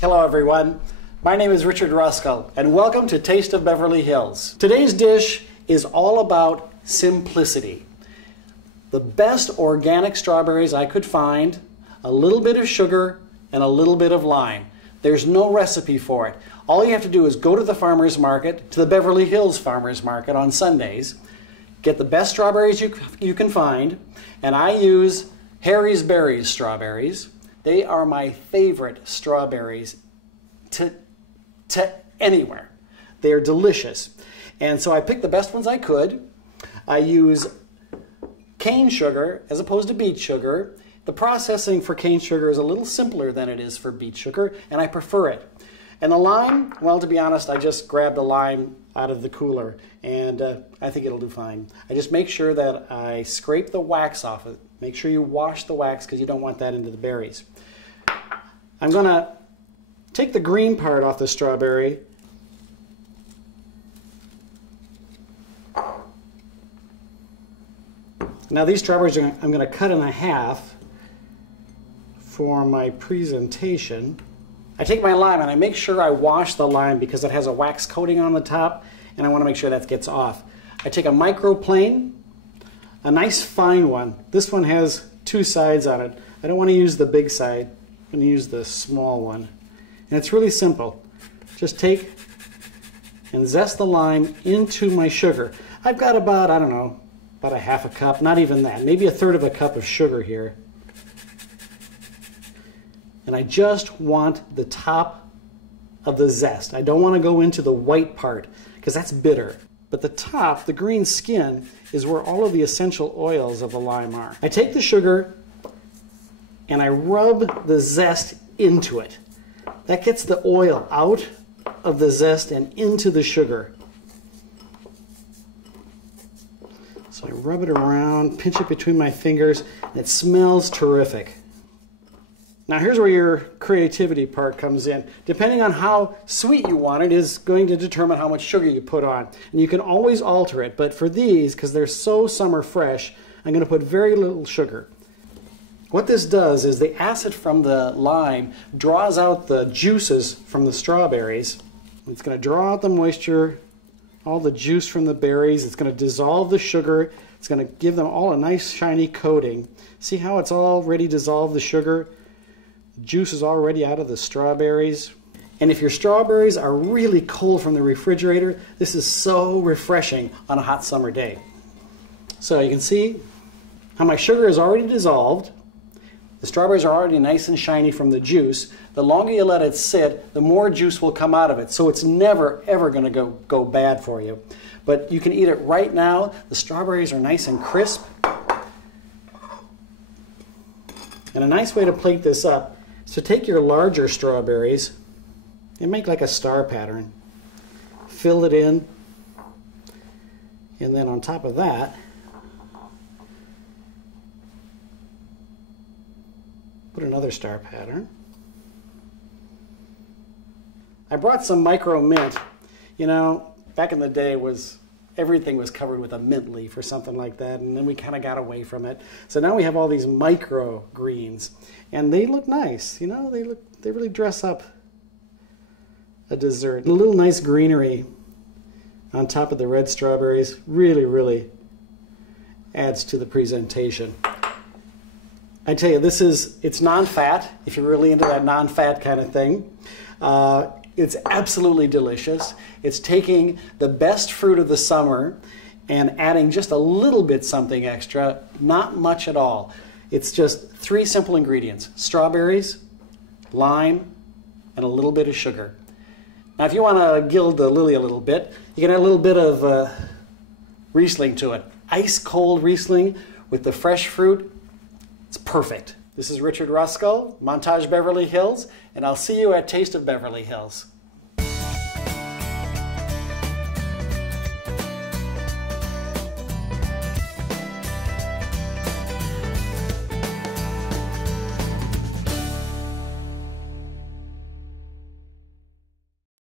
Hello everyone, my name is Richard Ruskell and welcome to Taste of Beverly Hills. Today's dish is all about simplicity. The best organic strawberries I could find, a little bit of sugar, and a little bit of lime. There's no recipe for it. All you have to do is go to the farmer's market, to the Beverly Hills Farmer's Market on Sundays, get the best strawberries you can find, and I use Harry's Berries strawberries. They are my favorite strawberries to anywhere. They are delicious. And so I picked the best ones I could. I use cane sugar as opposed to beet sugar. The processing for cane sugar is a little simpler than it is for beet sugar, and I prefer it. And the lime, well, to be honest, I just grabbed a lime out of the cooler, and I think it'll do fine. I just make sure that I scrape the wax off it. Make sure you wash the wax because you don't want that into the berries. I'm going to take the green part off the strawberry. Now these strawberries I'm going to cut in half for my presentation. I take my lime and I make sure I wash the lime because it has a wax coating on the top and I want to make sure that gets off. I take a microplane, a nice fine one. This one has two sides on it. I don't want to use the big side. I'm going to use the small one. And it's really simple. Just take and zest the lime into my sugar. I've got about, I don't know, about a half a cup, not even that, maybe a third of a cup of sugar here. And I just want the top of the zest. I don't want to go into the white part because that's bitter. But the top, the green skin, is where all of the essential oils of the lime are. I take the sugar and I rub the zest into it. That gets the oil out of the zest and into the sugar. So I rub it around, pinch it between my fingers, and it smells terrific. Now here's where your creativity part comes in. Depending on how sweet you want it is going to determine how much sugar you put on. And you can always alter it, but for these, because they're so summer fresh, I'm going to put very little sugar. What this does is the acid from the lime draws out the juices from the strawberries. It's going to draw out the moisture, all the juice from the berries. It's going to dissolve the sugar. It's going to give them all a nice shiny coating. See how it's already dissolved the sugar? The juice is already out of the strawberries. And if your strawberries are really cold from the refrigerator, this is so refreshing on a hot summer day. So you can see how my sugar is already dissolved. The strawberries are already nice and shiny from the juice. The longer you let it sit, the more juice will come out of it. So it's never, ever going to go bad for you. But you can eat it right now. The strawberries are nice and crisp. And a nice way to plate this up is to take your larger strawberries and make like a star pattern. Fill it in. And then on top of that, put another star pattern. I brought some micro mint. You know, back in the day everything was covered with a mint leaf or something like that, and then we kind of got away from it. So now we have all these micro greens, and they look nice. You know, they really dress up a dessert. A little nice greenery on top of the red strawberries really, really adds to the presentation. I tell you, it's non-fat, if you're really into that non-fat kind of thing. It's absolutely delicious. It's taking the best fruit of the summer and adding just a little bit something extra, not much at all. It's just 3 simple ingredients: strawberries, lime, and a little bit of sugar. Now if you want to gild the lily a little bit, you can add a little bit of Riesling to it. Ice cold Riesling with the fresh fruit. It's perfect. This is Richard Ruskell, Montage Beverly Hills, and I'll see you at Taste of Beverly Hills.